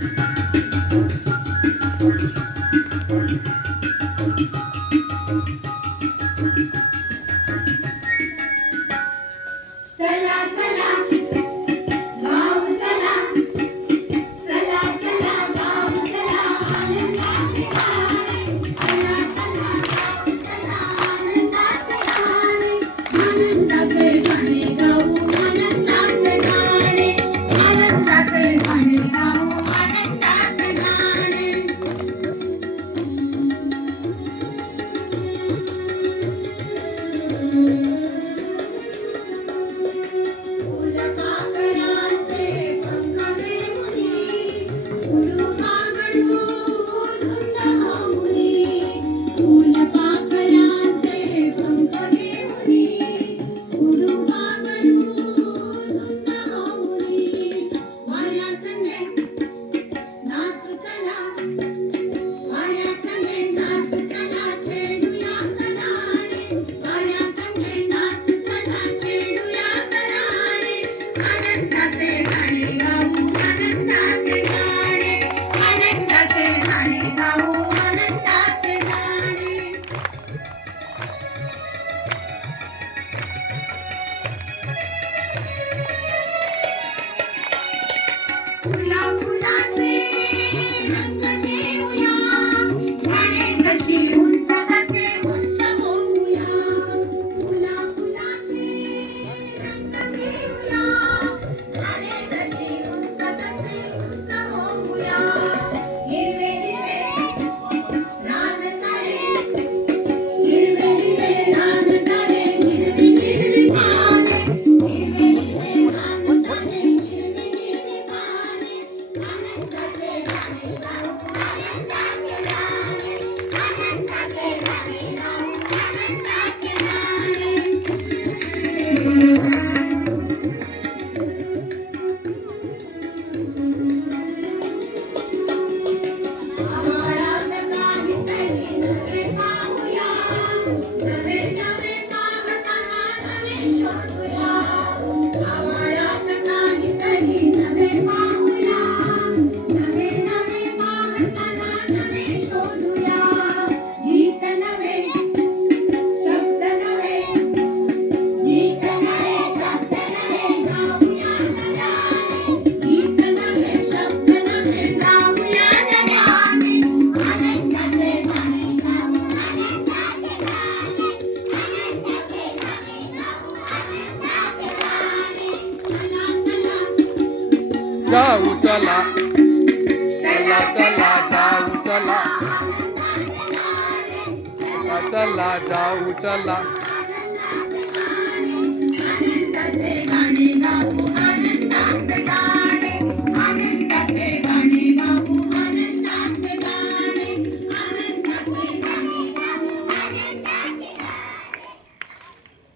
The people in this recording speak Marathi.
Thank you. Mm-hmm. फुला फुलाचे जाऊ चला चला चला जाऊ चला चला जाऊ चला